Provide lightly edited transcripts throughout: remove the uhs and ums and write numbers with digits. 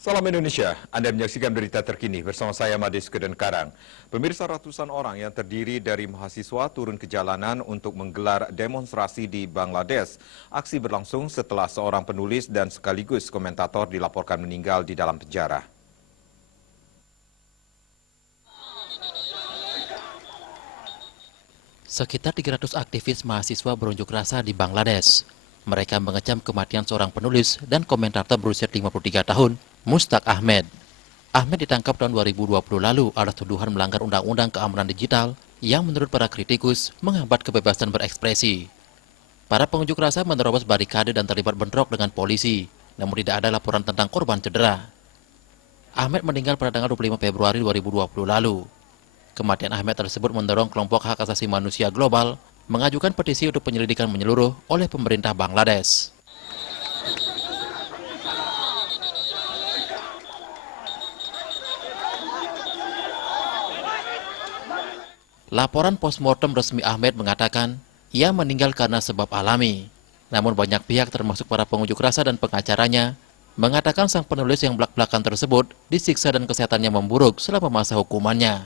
Salam Indonesia, Anda menyaksikan berita terkini bersama saya Made Sukeden Karang. Pemirsa, ratusan orang yang terdiri dari mahasiswa turun ke jalanan untuk menggelar demonstrasi di Bangladesh. Aksi berlangsung setelah seorang penulis dan sekaligus komentator dilaporkan meninggal di dalam penjara. Sekitar 300 aktivis mahasiswa berunjuk rasa di Bangladesh. Mereka mengecam kematian seorang penulis dan komentator berusia 53 tahun, Mushtaq Ahmed. Ahmed ditangkap tahun 2020 lalu atas tuduhan melanggar Undang-Undang Keamanan Digital yang menurut para kritikus menghambat kebebasan berekspresi. Para pengunjuk rasa menerobos barikade dan terlibat bentrok dengan polisi, namun tidak ada laporan tentang korban cedera. Ahmed meninggal pada tanggal 25 Februari 2020 lalu. Kematian Ahmed tersebut mendorong kelompok hak asasi manusia global mengajukan petisi untuk penyelidikan menyeluruh oleh pemerintah Bangladesh. Laporan postmortem resmi Ahmed mengatakan ia meninggal karena sebab alami. Namun banyak pihak termasuk para pengunjuk rasa dan pengacaranya mengatakan sang penulis yang belak-belakan tersebut disiksa dan kesehatannya memburuk selama masa hukumannya.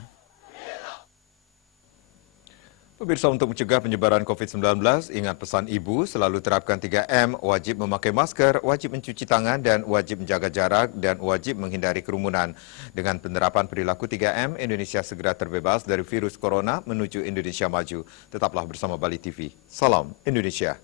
Pemirsa, untuk mencegah penyebaran COVID-19, ingat pesan ibu, selalu terapkan 3M, wajib memakai masker, wajib mencuci tangan, dan wajib menjaga jarak, dan wajib menghindari kerumunan. Dengan penerapan perilaku 3M, Indonesia segera terbebas dari virus corona menuju Indonesia maju. Tetaplah bersama Bali TV. Salam Indonesia.